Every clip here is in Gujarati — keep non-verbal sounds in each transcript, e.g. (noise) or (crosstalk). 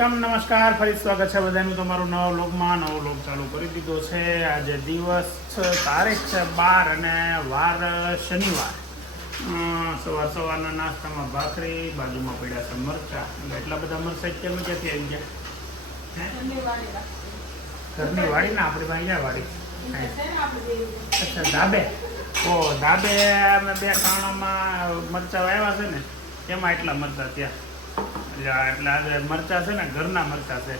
વેલકમ નમસ્કાર, ફરી સ્વાગત છે બધાનું. તમારું નવો લોકમાં નવો લોક ચાલુ કરી દીધો છે. આજે દિવસ તારીખ છે, બાર અને વાર શનિવાર. સવાર સવારના નાસ્તામાં ભાખરી, બાજુમાં પડ્યા છે મરચા. એટલે બધા મરચા કેમ ક્યાંથી આવી ગયા? ઘરની વાડી ને આપણી ભાઈ વાડી? અચ્છા, ધાબે? ઓ, ધાબે અમે બે ખાણામાં મરચા વાવ્યા છે ને. એમાં એટલા મરચા ત્યાં એટલે આજે મરચા છે ને, ઘરના મરચા છે.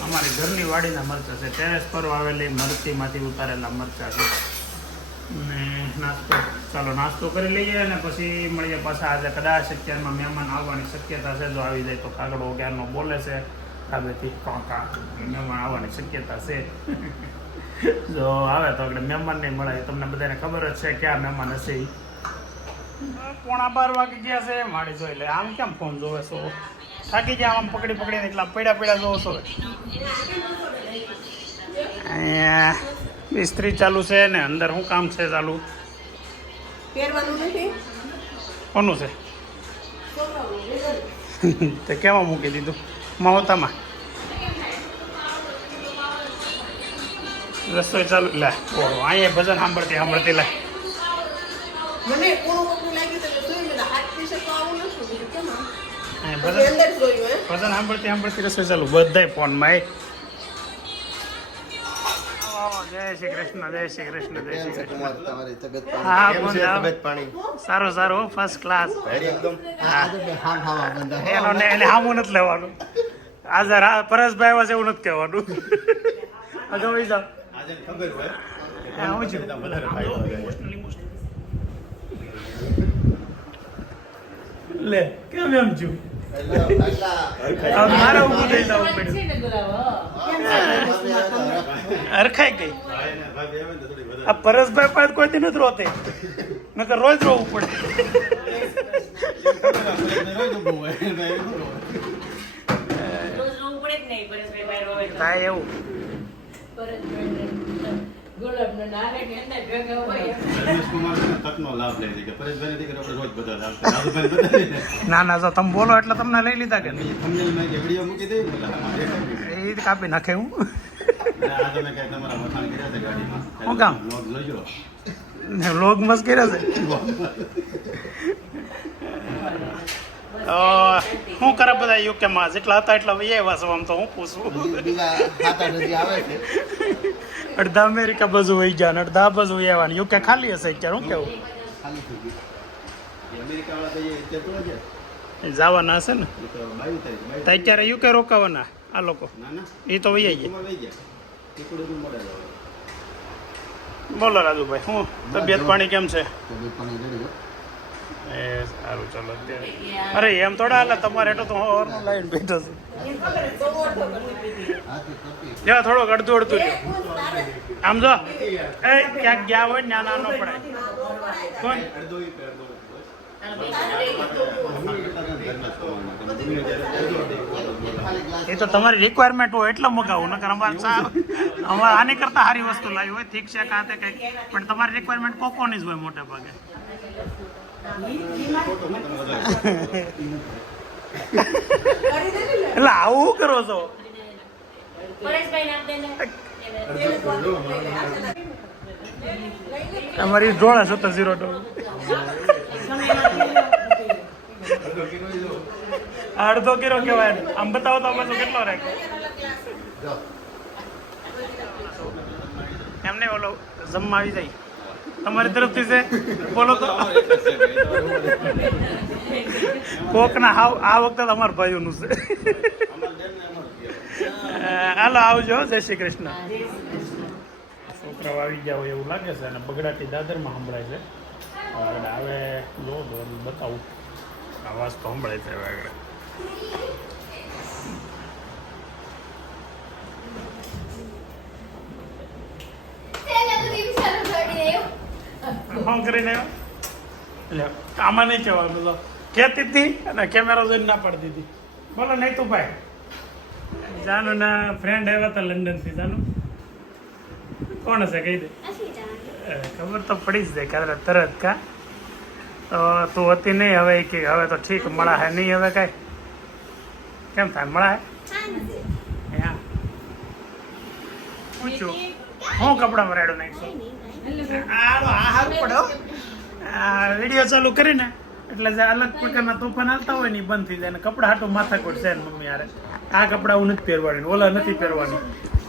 અમારી ઘરની વાડીના મરચા છે. ટેરેસ પર વાવેલી મરચીમાંથી ઉતારેલા મરચા છે. ને નાસ્તો, ચાલો નાસ્તો કરી લઈએ અને પછી મળીએ પાછા. આજે કદાચ અત્યારમાં મહેમાન આવવાની શક્યતા છે. જો આવી જાય તો કાગડો ક્યારનો બોલે છે? ધાબેથી કાંકા, મહેમાન આવવાની શક્યતા છે. (laughs) જો આવે તો આપણે મહેમાન નહીં મળે. તમને બધાને ખબર જ છે ક્યાં મહેમાન હશે. પોણા બાર વાગી ગયા છે. મારી જોઈ લે, આમ કેમ ફોન જોવે છો? થાકી ગયા આમ પકડી પકડીને એટલા પડ્યા પડ્યા જોવો છો. અહીંયા મિસ્ત્રી ચાલુ છે ને અંદર શું કામ છે ચાલુ? કોનું છે? તે કેમાં મૂકી દીધું? માવતામાં. રસોઈ ચાલુ લે અહીંયા ભજન સાંભળતી સાંભળતી લે. મને લાગ્યું ભજન. સાંભળતી સાંભળતી રસોઈ ચાલુ. બધાય ફોનમાં એ. જય શ્રી કૃષ્ણ જય શ્રી કૃષ્ણ જય શ્રી કૃષ્ણ. હા. તબિયત પાણી? સારો સારો ફર્સ્ટ ક્લાસ એકદમ. બંધા. એનો ને એને હામું નથી લેવાનું. આજે પરેશભાઈ છે એવું નથી કહેવાનું. અગાઉ ઈ જાઓ આજે ખબર હોય. હા, હું છું. વધારે લે કેમ એમ છું મારે ઊભું થઈ જવું પડ્યું હરખાઈ ગઈ. આ પરેશભાઈ પાસે કોઈ દી નથી રોતે. નકર રોજ રોવું પડે. થાય રોવું ના ના જો તમે બોલો એટલે તમને લઈ લીધા કે નહીં મૂકી દઈ એ કાપી નાખે હું. શું કામ? લોગ મસ્ત કર્યા છે. (laughs) શું કરે બધા યુકેમાં જેટલા હતા એટલા વહી આવ્યા છો આમ તો હું પૂછું. અડધા અમેરિકા બાજુ વહી ગયા અડધા બાજુ વહી આવ્યા યુકે ખાલી હશે અત્યારે શું કેવું? જવાના હશે ને? તો અત્યારે યુકે રોકાવાના આ લોકો? એ તો વહી ગયા. બોલો રાજુભાઈ હું તબિયત પાણી કેમ છે? તબિયત પાણી હો? એ સારું ચાલો અત્યારે. અરે એમ થોડા હાલે તમારે એટલો તો હું લાઈન બેઠો છું. જો થોડોક અડધું અડધું લ્યો. આમ જો. એ ક્યાંક ગયા હોય ને ના ન પડે કોણ. એ તો તમારી રિક્વાયરમેન્ટ હોય એટલે મગાવું નકર અમારે અમારે આની કરતાં સારી વસ્તુ લાવી હોય ઠીક છે કાં તે કંઈક. પણ તમારી રિક્વાયરમેન્ટ કોકોની જ હોય મોટે ભાગે. એટલે આવું કરો છો? અમારી જોડા સત્તર ઝીરો ડોળ અડધો કિલો કહેવાય. આમ બતાવો તો પાછો કેટલો રાખે? એમને ઓલો જમવા આવી જાય. તમારી તરફથી છે? બોલો તો. કોકના હાવ આ વખતે તમારા ભાઈઓનું છે. હાલો, આવજો, જય શ્રી કૃષ્ણ. છોકરાઓ આવી ગયા હોય એવું લાગે છે અને બગડાટી દાદરમાં સંભળાય છે. આવે જો બતાવું. અવાજ તો સંભળાય છે હવે આગળ. શું કરીને એટલે આમાં નહીં કહેવાય તો કહેતી હતી અને કેમેરા જોઈને ના પાડતી હતી બોલો નહીં તું ભાઈ જાનુ ના ફ્રેન્ડ આવ્યા હતા લંડનથી જાનુ? કોણ હશે કહી દે. ખબર તો પડી જ દે કારણ તરત કા? તો તું હતી નહીં હવે કે હવે તો ઠીક મળા હે નહીં હવે કાંઈ. કેમ થાય મળા હે. પૂછ્યું. હું કપડાં મરાડું નાખશું? આડો હારું પડો વીડિયો ચાલુ કરીને એટલે જે અલગ પ્રકારના તોફાન હાલતા હોય ને બંધ થઈ જાય અને કપડા હાટું માથાકોટ છે ને મમ્મી યારે આ કપડા હું નથી પહેરવાની ઓલા નથી પહેરવાની.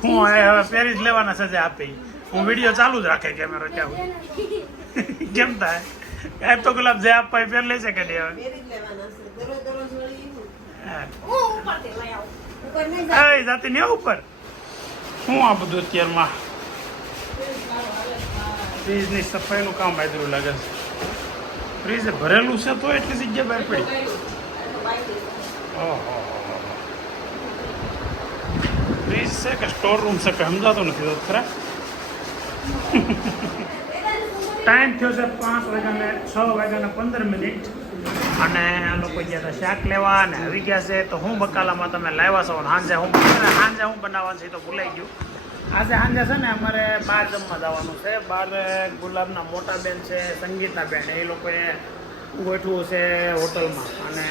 હું હવે પહેરી જ લેવાના સજા આપે હું વીડિયો ચાલુ જ રાખે કેમેરો ક્યાં. કેમ થાય? કાંઈ તો ગુલાબ જે આપવા એ પહેર લે છે. કે નહીં હવે જાતી ને ઉપર. હું આ બધું અત્યારમાં ફ્રીજની સફાઈનું કામ આદરું લાગે છે. ફ્રીજ ભરેલું છે તો એટલી જગ્યા બહાર પડી. ઓહો ફ્રીજ છે કે સ્ટોર રૂમ છે કે સમજાતો નથી તો ખરા? ટાઈમ થયો છે પાંચ વાગ્યાને છ વાગ્યાને પંદર મિનિટ. અને લોકો ગયા હતા શાક લેવા અને આવી ગયા છે. તો હું બકાલામાં તમે લાવ્યા છો સાંજે હું સાંજે હું બનાવવાનું છે તો ભૂલાઈ ગયું. આજે સાંજે છે ને અમારે બાર જમવા જવાનું છે. બાર ગુલાબના મોટા બેન છે સંગીતા બેન. એ લોકોએ ગોઠવું છે હોટલમાં. અને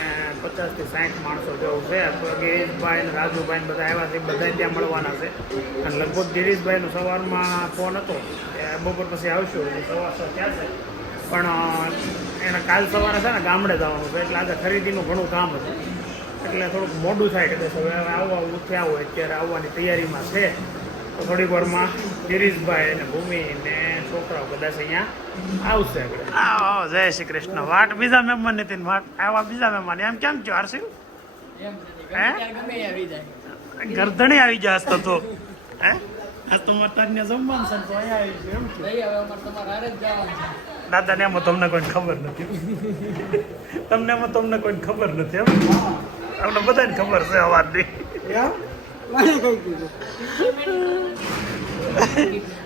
પચાસથી સાઠ માણસો જેવું છે. તો ગિરીશભાઈ ને રાજુભાઈ બધા આવ્યા છે. બધા ત્યાં મળવાના છે. અને લગભગ ગિરીશભાઈનો સવારમાં ફોન હતો કે બપોર પછી આવશું. સવાર થયા છે. પણ એને કાલ સવારે છે ને ગામડે જવાનું છે. એટલે આજે ખરીદીનું ઘણું કામ હતું. એટલે થોડુંક મોડું થાય કે હવે આવવા થયા હોય, અત્યારે આવવાની તૈયારીમાં છે. તો થોડીક વારમાં ગિરીશભાઈ અને ભૂમિ ને છોકરાઓ કદાચ અહીંયા આવશે આવો જય શ્રી કૃષ્ણ. વાટ બીજા મહેમાન નથી ને વાટ. આવા બીજા મહેમાન એમ કેમ છો હરસિંહ ગરધણી આવી ગયા હસતો તો હે? આજ તો મટનને જમવાનું છે તો અહીંયા આવી ગયો એમ છે. દાદા ને એમાં તમને કોઈ ખબર નથી. તમને એમાં તમને કોઈ ખબર નથી એમ? તમને બધાને ખબર છે અવાજની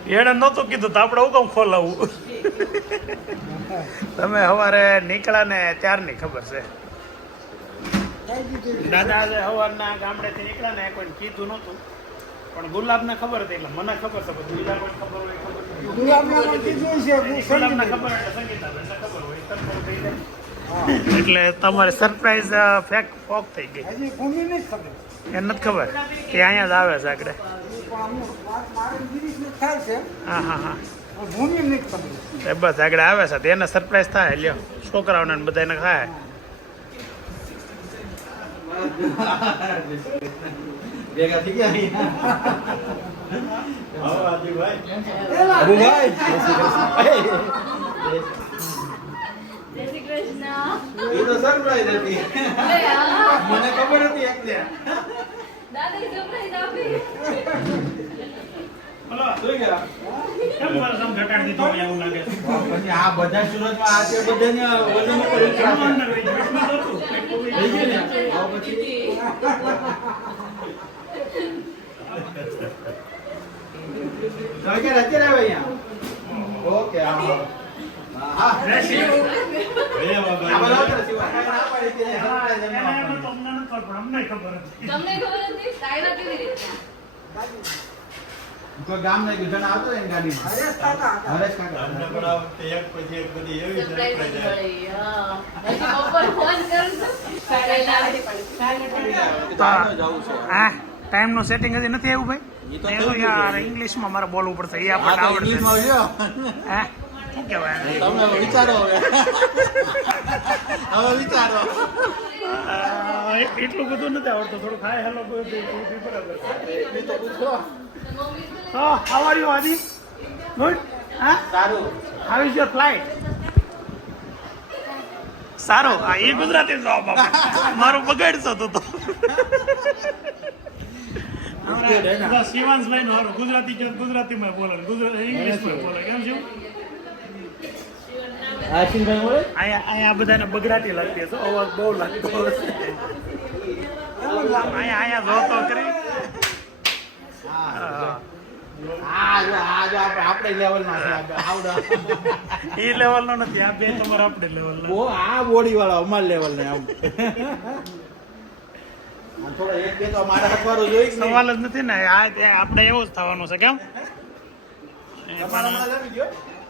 એણે નહોતું કીધું તો આપણે હું ખોલાવું તમે સવારે નીકળ્યા ને ત્યારની ખબર છે દાદા આજે સવારના ગામડેથી નીકળ્યા ને કોઈ કીધું નહોતું પણ ગુલાબને ખબર હતી એટલે મને ખબર છે પણ બીજા કોઈ ખબર હોય ખબર. ગુલાબને ખબર એટલે સંગીતા ખબર હોય. એટલે તમારે સરપ્રાઈઝ ફેક ફોક થઈ ગઈ. હજી ભૂમિ નહીં ખબર. એ નથી ખબર કે અહીંયા જ આવે છે આગળ. હા હા હા. એ બસ આગળ આવે છે. તો એને સરપ્રાઈઝ થાય. લ્યો છોકરાઓને બધાને ખાય. ભેગા થઈ ગયા કૃષ્ણ એ તો સરપ્રાઈઝ હતી. મને ખબર હતી એકને દાદી સરપ્રાઈઝ આપી. બોલો જોઈ ગયા કેમ મારું કામ ઘટાડી દીધું એવું લાગે પછી આ બધા સુરતમાં આ તે બધાને ઓલી ઉપર? એટલું. એટલું અત્યારે ઓકે હા. બધા. ના ને, અમને પણ ગામ આવતો ને હરેશ કાકા હતા. હરેશ કાકા સરપ્રાઈઝ મળી હા બપોર ફોન કરું સાડા આ ટાઈમનું સેટિંગ હજી નથી આવ્યું ભાઈ યાર ઇંગ્લિશમાં મારે બોલવું પડશે એ આપણને આવડશે શું કહેવાય? તમે વિચારો હવે. હવે વિચારો. એટલું બધું નથી આવડતું થોડું ખાય હેલો બરાબર. એ તો પૂછો. How are you Adi good હા? સારું. હાઉ ઇઝ યોર ફ્લાઇટ સારો. આ એ ગુજરાતી જવાબ આપે. મારું બગાડશો તો તો. શિવાંશ લઈને ગુજરાતી કે ગુજરાતીમાં બોલે ગુજરાતી ઇંગ્લિશમાં બોલે. કેમ છે? અહીંયા અહીંયા બધાને બગડાટી લાગતી હશે. અવાજ બહુ લાગતો હશે. અહીંયા અહીંયા જોતો કરી. હા. આ જો આ જો આપણે આપણે લેવલમાં છે. આ એ લેવલનો નથી. આ બે તમારે આપણે લેવલનો બહુ આ બોડી વાળા અમાર લેવલ ને આમ આમ થોડા એક બે તો મારા હથવારો જોઈ જ સવાલ જ નથી ને. આ આપણે એવું જ થવાનું છે કેમ? તમારા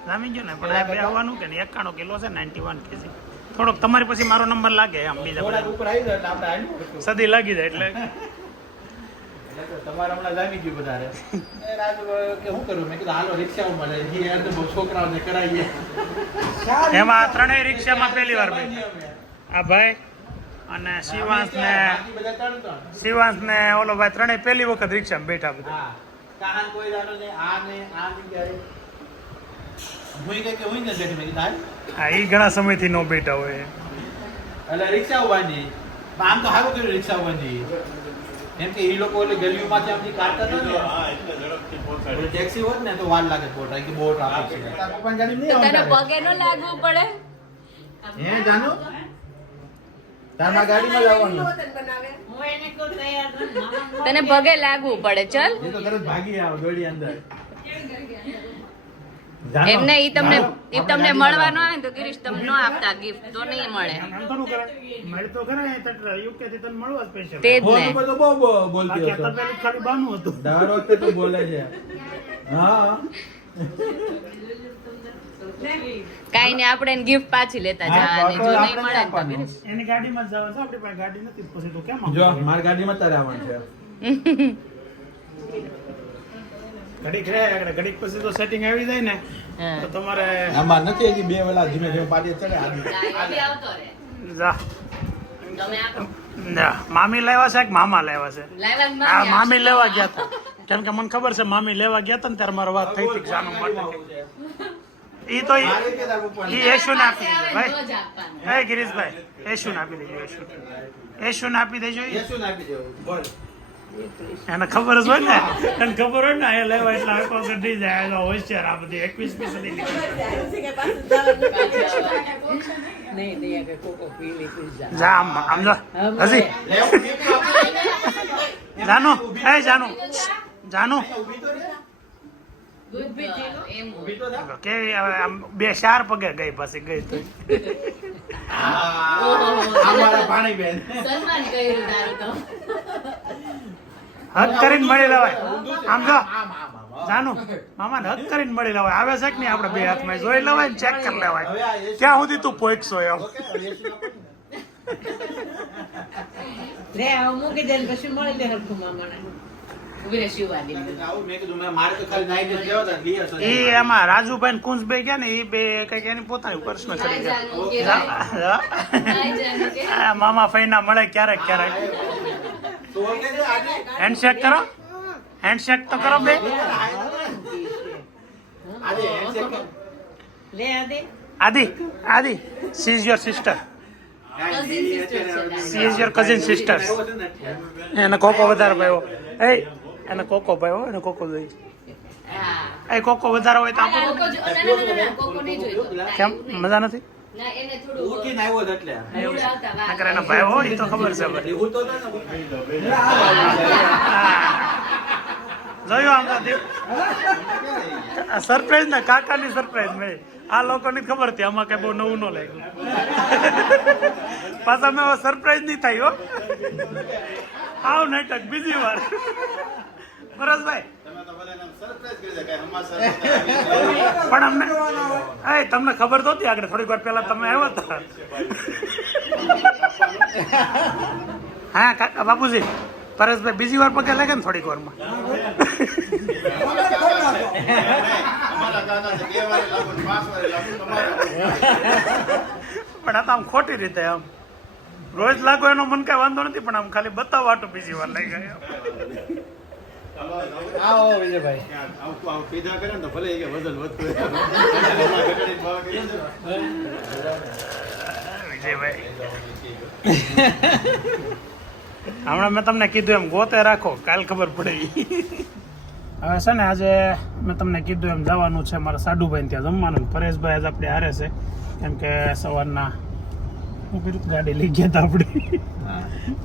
હમણાં ગયો? ને પણ બે આવવાનું કે ને એકાણું કિલો છે નાઇન્ટી વન કેજી થોડોક તમારી પછી મારો નંબર લાગે આમ બીજા. સદી લાગી જાય એટલે. એટલે તમારે હમણાં જામી ગયું વધારે. (laughs) કે શું કરું? મેં કીધું હાલો રિક્ષામાં મળે. એ યાર તો બહુ છોકરાઓને કરાવીએ. (laughs) એમાં આ ત્રણેય રિક્ષામાં પહેલી વાર ભાઈ આ ભાઈ અને શિવાંશ ને. શિવાંશ ને ઓલો ભાઈ ત્રણેય પહેલી વખત રિક્ષામાં બેઠા બધા. કોઈ દાડો ને આ ને આ ને ક્યારે હું કે હું ને બેઠી મેં કીધું હા એ ઘણા સમયથી નો બેઠા હોય. એટલે રિક્ષા ઉભાની આમ તો સારું કર્યું રિક્ષા ઉભાની એમ કે એ લોકો એટલે ગલીઓમાંથી આમથી કાઢતા હતા ને. ટેક્સી હોત ને તો વાર લાગે પોટા કે બહુ ટ્રાફિક છે. તને પગે ન લાગવું પડે? હે જાનો? તારા ગાડીમાં લાવવાનું. વતન બનાવે? તને પગે લાગવું પડે ચલ. એ તો તરત ભાગી આવ દોડી અંદર. એમને ઈ તમને ઈ તમને મળવાનો આવે તો ગિરીશ તમને ન આપતા ગિફ્ટ તો નહીં મળે. આમ થોડું કરે. મળે તો યુકે થી તને મળવા સ્પેશિયલ તે જ ને. તો બહુ બોલતી હતો આ તો ખાલી બાનું હતું. દર વખતે તું બોલે છે. હા. કાઈ ને આપણે ગિફ્ટ પાછી લેતા જવાની જો નહીં મળે ને તો એની ગાડીમાં જવાનું છે આપણી પાસે ગાડી નથી પછી તો કેમ જો મારી ગાડીમાં તારે આવવાનું છે. (laughs) ઘડીક રહે ઘડીક પછી તો સેટિંગ આવી જાય ને તો તમારે આમાં નથી હજી બે વેલા ધીમે ધીમે પાડી ચડે. લાવી જા. મામી લાવ્યા છે કે મામા લાવ્યા છે? આ મામી લેવા ગયા હતા કેમ કે મને ખબર છે મામી લેવા ગયા હતા ને ત્યારે મારો વાત થઈ હતી કે જાનું માટે ઈ તો ઈ યશુને આપી દીધું ને ભાઈ. હે ગિરીશભાઈ યશુને આપી દેજો યશુ ને આપી દેજો ઈ. યશુને આપી દેજો બોલ. એને ખબર જ હોય ને? એને ખબર હોય ને અહીંયા લેવા એટલે આખો ગઢી જાય એનો હોય હોશિયાર આ બધી એકવીસ મી સદી છે, જાનુ એ જાનુ જાનુ ઊભી તો રહે. એમ ઊભી તો થા. કેવી હવે આમ બે ચાર પગે ગઈ પછી ગઈ તો. પાણી મારા હક કરીને મળી લેવાય. આમ જો. જાનું મામા હક કરીને મળી લેવાય. આવે છે કે નહીં આપણે બે હાથમાં? જોઈ લેવાય ને ચેક કરી લેવાય. ક્યાં સુધી તું પોઈકશો એમ? રે હવે મૂકી દે પછી મળી લે હરખું મામાને. ઊભી રહે શિવાજી આવું મેં કીધું મેં મારે તો ખાલી નાઈ ને. એ એમાં રાજુભાઈ ને કુંજભાઈ ગયા ને એ બે કંઈક એની પોતાની પર્સનલ કરી ગયા. મામા ફઈના મળે ક્યારેક ક્યારેક? હેન્ડશેક કરો. હેન્ડશેક તો કરો બે. આદે Adi she is your sister she is your cousin sister એને કોકો વધારે ભાઈઓ એ એને કોકો ભાઈઓ એને કોકો જોઈ એ કોકો વધારે હોય તો આપો. કોકો જો- ના, ના, ના, ના, કોકો નહીં જોઈતો. ના, કેમ? મજા નથી? ઉઠીને આવ્યો એટલે. મૂળ આવતા વાર. નકર એના ભાઈ હોય તો ખબર છે બધી. હું તો હતો ને, જોયું આમ તો સરપ્રાઈઝ ને કાકાની સરપ્રાઈઝ મળી આ લોકોની ખબર હતી આમાં કઈ બહુ નવું ન લાગ્યું. પાછા મેં સરપ્રાઈઝ નહીં થાય હો. આવ નાટક બીજી વાર. પરેશભાઈ (laughs) પણ અમને એ તમને ખબર તો હતી આગળ થોડીક વાર પહેલા તમે આવ્યા હતા. હા કાકા બાપુજી પરેશભાઈ બીજી વાર પગે લાગે ને થોડીક વારમાં. પણ આ તો આમ ખોટી રીતે આમ. રોજ લાગો એનો મન કઈ વાંધો નથી પણ આમ ખાલી બતાવવા બીજી વાર લઈ ગયા. હમણાં મેં તમને કીધું એમ, ગોતે રાખો, કાલ ખબર પડે. હવે છે ને આજે મેં તમને કીધું એમ, જવાનું છે મારા સાડુભાઈ ત્યાં જમવાનું. પરેશભાઈ આજે આપણે હારે છે. કેમ કે સવારના હું કીધું ગાડી લઈ ગયા હતા આપણે.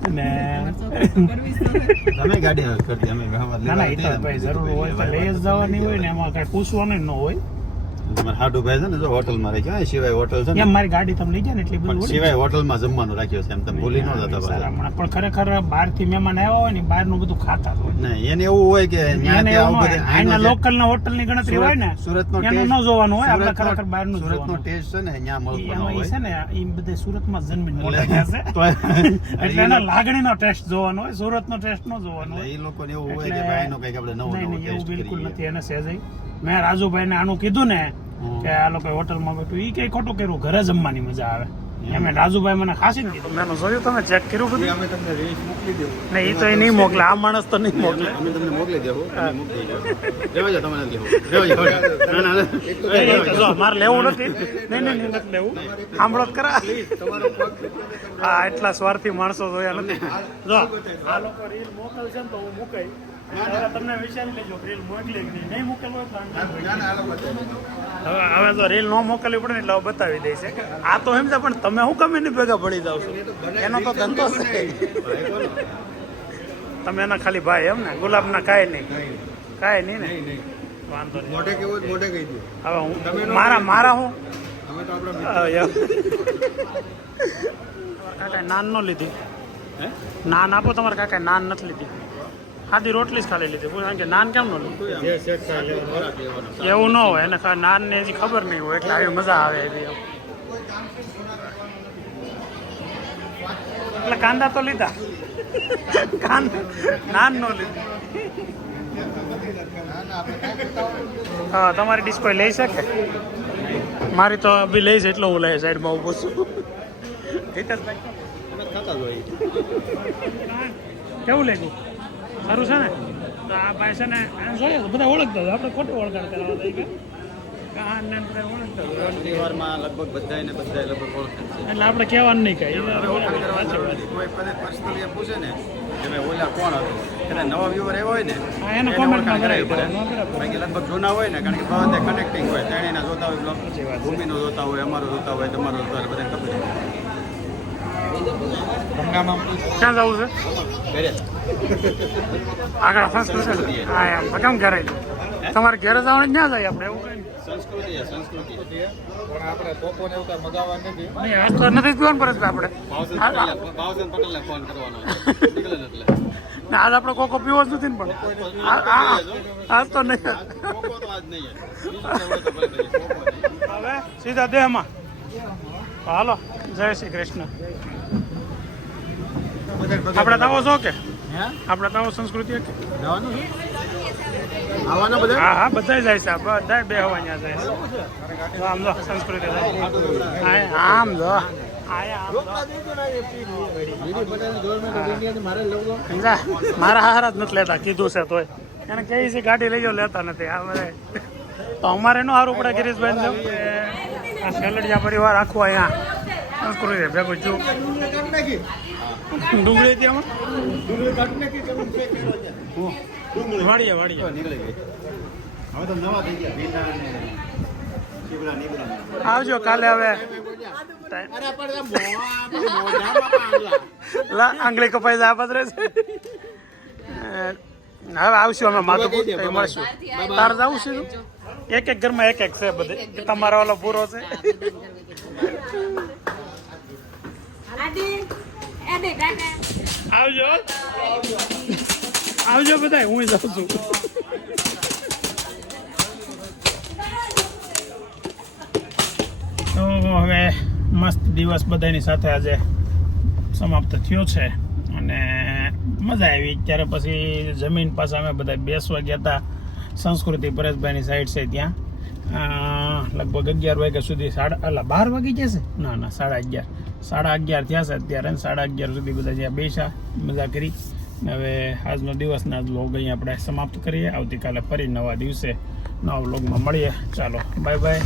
અને તમે ગાડી હાંક અમે ના ના એ તો ભાઈ જરૂર હોય તો લઈ જ જવાની હોય ને એમાં કઈ પૂછવાનું ન હોય. તમારે હાડુ ભાઈ છે ને જો હોટલમાં રાખ્યો. સિવાય હોટલ છે એમ મારી ગાડી તમે લઈ જાય ને એટલે બધું સિવાય હોટલમાં જમવાનું રાખ્યો છે એમ તમે ભૂલી ન જતા પાછા. પણ ખરેખર બહારથી મહેમાન આવ્યા હોય ને બહારનું બધું ખાતા હોય. ને એને એવું હોય કે અહીંના લોકલ ના હોટલની ગણતરી હોય ને સુરતનો એનું ન જોવાનું હોય. આપણે ખરેખર બહારનું સુરત નો ટેસ્ટ છે ને અહીંયા ઈ મળતો ન એમાં છે ને એ બધે સુરતમાં જન્મીને એટલે- મોટા છે. તો- એટલે એના લાગણી નો ટેસ્ટ જોવાનો હોય સુરત નો ટેસ્ટ ન જોવાનો હોય. એ લોકોને એવું હોય કે ભાઈ નો કંઈક આપણે નવો નવો નહીં, એવું બિલકુલ નથી એને સહેજે મેં રાજુભાઈને આનું કીધું ને કે આ લોકો હોટલમાં બેઠું એ કઈ ખોટું કર્યું ઘરે જમવાની મજા આવે. એમ. રાજુભાઈ મને ખાસી કીધું. મેં જોયું તમે ચેક કર્યું બધું? અમે તમને રીલ્સ મોકલી દેવું. નહીં એ તો એ નહીં મોકલે આ માણસ તો નહીં મોકલે. અમે તમને મોકલી દેવું મોકલી દેવું. રેવા જાઓ તમે લેવું. રેવા ના જો મારે લેવું નથી. નહીં નહીં નહીં નથી લેવું. સાંભળો કરા. હા એટલા સ્વાર્થી માણસો જોયા નથી. જો. આ લોકો રીલ મોકલશે ને તો હું મુકાઈ તમને વિચારી લેજો રીલ મોકલી નહીં? આમ હવે તો રીલ ન મોકલવી પડે એટલે બતાવી દઈશ આ તો એમ છે પણ તમે શું કમે નહીં ભેગા પડી જાવ છો? એનો તો ધંધો છે. તમે એના ખાલી ભાઈ એમ ને ગુલાબના કાંઈ નહીં. કાંઈ નહીં. ને? વાંધો નહીં. મોઢે કેવું મોઢે કહી દો. હવે હું મારા મારા હું? અમે તો આપણા કાકા નાન ન લીધી. નાન આપો તમારે કાકા નાન નથી લીધી. આધી રોટલી જ ખાલી લીધી. કારણ કે નાન કેમ ન લીધું. એવું ન હોય. એને નાન ને હજી ખબર નહીં હોય એટલે આવી મજા આવે એવી. એટલે કાંદા તો લીધા. કાંદા નાન નો લીધું. હા તમારી ડિશ કોઈ લઈ શકે? મારી તો બી લઈ એટલો એટલે હું લઈ સાઈડમાં ઊભો છું. કેવું લાગ્યું? સારું છે ને? તો આ ભાઈ છે ને આને જોઈએ બધા ઓળખતા હોય. આપણે ખોટું ઓળખાણ કરવા દઈએ કે. એટલે આપણે કહેવાનું નહીં કઈ. ઓલા કોણ હતો? નવા viewer એવો હોય ને એને એને comment માં પડે. કરાવી દેવાનું, લગભગ જૂના હોય ને કારણ કે બધે કનેક્ટિંગ હોય. તેણીના જોતા હોય બ્લોગ. ભૂમિનો જોતા હોય અમારો જોતા હોય તમારો જોતા હોય બધા ખબર ક્યાં જવું છે. આગળ સંસ્કૃતિ. હા એમ. તો કેમ ઘરે તમારે ઘરે જવાનું ક્યાં જાય આપણે એવું કઈ સંસ્કૃતિ છે, સંસ્કૃતિ. નહીં તો નથી આપણે. ભાવચંદ આ- ફોન કરવાનો છે. નીકળે ને એટલે. આજ આપણે કોકો પીવો જ નથી ને પણ. આ- આ- આજ તો નહીં. કોકો તો આજ નહીં તો નહીં. હવે સીધા દેહમાં. હાલો જય શ્રી કૃષ્ણ. આપણે દાવો છો કે? આપણે તો સંસ્કૃતિ હતી. જવાનું આવવાના બધા? હા હા બધા જાય છે. બધા બે હવા ત્યાં જાય છે. આમ જો સંસ્કૃતિ આમ જો? મારા હારા જ નથી લેતા કીધું છે તોય. એને કહે છે ગાડી લઈ જાઓ લેતા નથી. આ બધે. તો અમારે નો સારું પડે ગિરીશભાઈ ને આ સેલડિયા પરિવાર આખું અહીંયા. સંસ્કૃતિ ભેગું છું. ડુંગળી ત્યાં વાડીએ. વાડીએ નીકળી ગઈ. હવે તો નવા થઈ ગયા ભીંડા અને ચીવડા નીકળ્યા આવજો કાલે હવે. લા આંગળી કપાઈ જાય છે. હવે આવશું અમે માધુપુર મળશું. તાર જવું છું? એક એક ઘરમાં એક એક છે બધે. તમારો ઓલો પૂરો છે. આવજો. આવજો બધા હું જાઉં છું. તો હવે મસ્ત દિવસ બધાની સાથે આજે સમાપ્ત થયો છે અને મજા આવી. ત્યારે પછી જમીન પાસે અમે બધા બેસવા ગયા હતા સંસ્કૃતિ પરેશભાઈની સાઈડ છે ત્યાં. લગભગ અગિયાર વાગ્યા સુધી સાડા, અલા બાર વાગી જશે? ના ના, સાડા અગિયાર. સાડા અગિયાર થયા છે અત્યારે સાડા અગિયાર સુધી બધા જ્યાં બેસા મજા કરી. હવે આજનો દિવસના વ્લોગ અહીં આપણે સમાપ્ત કરીએ. આવતીકાલે ફરી નવા દિવસે નવા વ્લોગમાં મળીએ. ચાલો બાય બાય